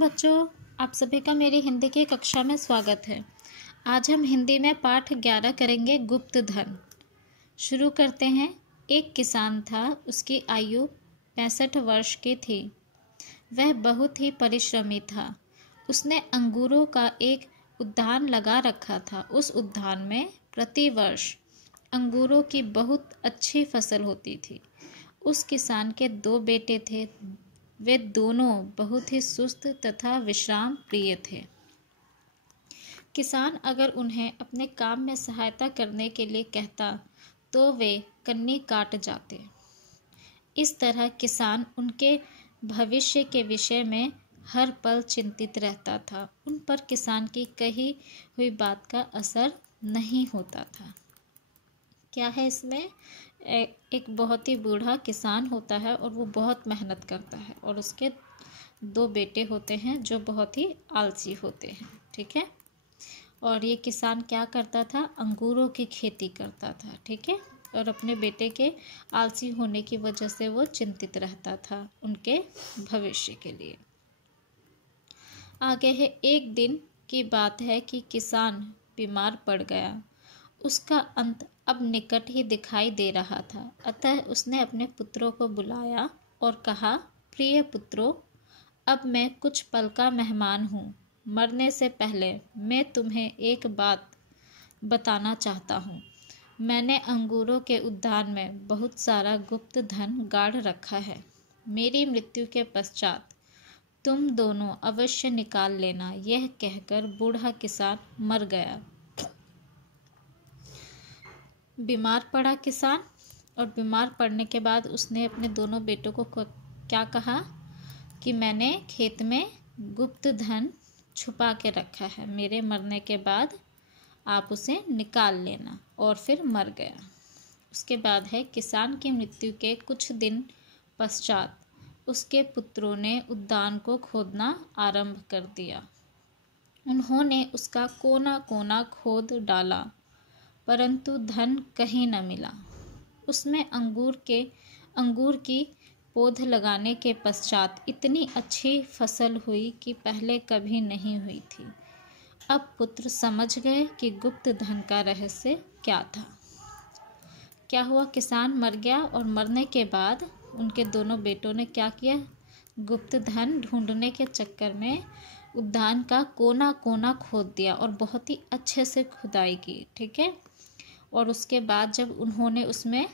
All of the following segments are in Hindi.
बच्चों, आप सभी का मेरी हिंदी की कक्षा में स्वागत है। आज हम हिंदी में पाठ 11 करेंगे, गुप्त धन। शुरू करते हैं। एक किसान था, उसकी आयु 65 वर्ष की थी। वह बहुत ही परिश्रमी था। उसने अंगूरों का एक उद्यान लगा रखा था। उस उद्यान में प्रतिवर्ष अंगूरों की बहुत अच्छी फसल होती थी। उस किसान के 2 बेटे थे। वे दोनों बहुत ही सुस्त तथा विश्राम प्रिय थे। किसान अगर उन्हें अपने काम में सहायता करने के लिए कहता तो वे कन्नी काट जाते। इस तरह किसान उनके भविष्य के विषय में हर पल चिंतित रहता था। उन पर किसान की कही हुई बात का असर नहीं होता था। क्या है इसमें? एक बहुत ही बूढ़ा किसान होता है और वो बहुत मेहनत करता है और उसके 2 बेटे होते हैं जो बहुत ही आलसी होते हैं। ठीक है। और ये किसान क्या करता था? अंगूरों की खेती करता था। ठीक है। और अपने बेटे के आलसी होने की वजह से वो चिंतित रहता था उनके भविष्य के लिए। आगे है, एक दिन की बात है कि किसान बीमार पड़ गया। उसका अंत अब निकट ही दिखाई दे रहा था। अतः उसने अपने पुत्रों को बुलाया और कहा, प्रिय पुत्रों, अब मैं कुछ पल का मेहमान हूँ। मरने से पहले मैं तुम्हें एक बात बताना चाहता हूँ। मैंने अंगूरों के उद्यान में बहुत सारा गुप्त धन गाड़ रखा है। मेरी मृत्यु के पश्चात तुम दोनों अवश्य निकाल लेना। यह कहकर बूढ़ा किसान मर गया। बीमार पड़ा किसान, और बीमार पड़ने के बाद उसने अपने दोनों बेटों को क्या कहा कि मैंने खेत में गुप्त धन छुपा के रखा है। मेरे मरने के बाद आप उसे निकाल लेना। और फिर मर गया। उसके बाद है, किसान की मृत्यु के कुछ दिन पश्चात उसके पुत्रों ने उद्यान को खोदना आरंभ कर दिया। उन्होंने उसका कोना कोना खोद डाला, परंतु धन कहीं न मिला। उसमें अंगूर की पौध लगाने के पश्चात इतनी अच्छी फसल हुई कि पहले कभी नहीं हुई थी। अब पुत्र समझ गए कि गुप्त धन का रहस्य क्या था। क्या हुआ? किसान मर गया और मरने के बाद उनके दोनों बेटों ने क्या किया? गुप्त धन ढूंढने के चक्कर में उद्यान का कोना कोना खोद दिया और बहुत ही अच्छे से खुदाई की। ठीक है। और उसके बाद जब उन्होंने उसमें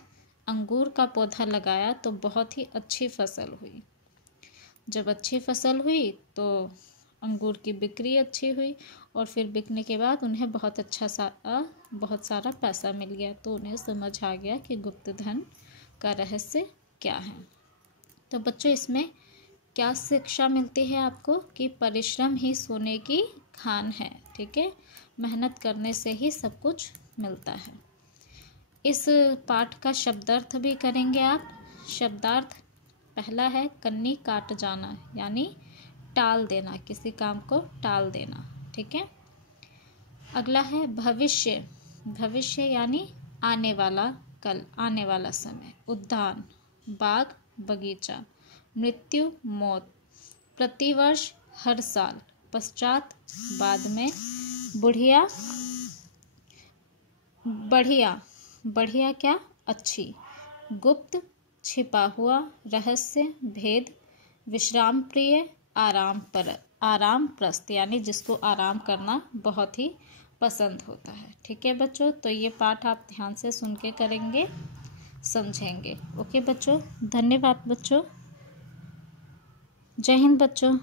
अंगूर का पौधा लगाया तो बहुत ही अच्छी फसल हुई। जब अच्छी फसल हुई तो अंगूर की बिक्री अच्छी हुई और फिर बिकने के बाद उन्हें बहुत सारा पैसा मिल गया। तो उन्हें समझ आ गया कि गुप्त धन का रहस्य क्या है। तो बच्चों, इसमें क्या शिक्षा मिलती है आपको? कि परिश्रम ही सोने की खान है। ठीक है। मेहनत करने से ही सब कुछ मिलता है। इस पाठ का शब्दार्थ भी करेंगे आप। शब्दार्थ पहला है कन्नी काट जाना, यानी टाल देना, किसी काम को टाल देना। ठीक है। अगला है भविष्य। भविष्य यानी आने वाला, कल, आने वाला समय। उद्यान, बाग, बगीचा। मृत्यु, मौत। प्रतिवर्ष, हर साल। पश्चात, बाद में। बढ़िया क्या? अच्छी। गुप्त, छिपा हुआ, रहस्य, भेद। विश्राम प्रिय, आराम प्रस्त, यानी जिसको आराम करना बहुत ही पसंद होता है। ठीक है बच्चों, तो ये पाठ आप ध्यान से सुन के करेंगे, समझेंगे। ओके बच्चों, धन्यवाद बच्चों। जय हिंद बच्चों।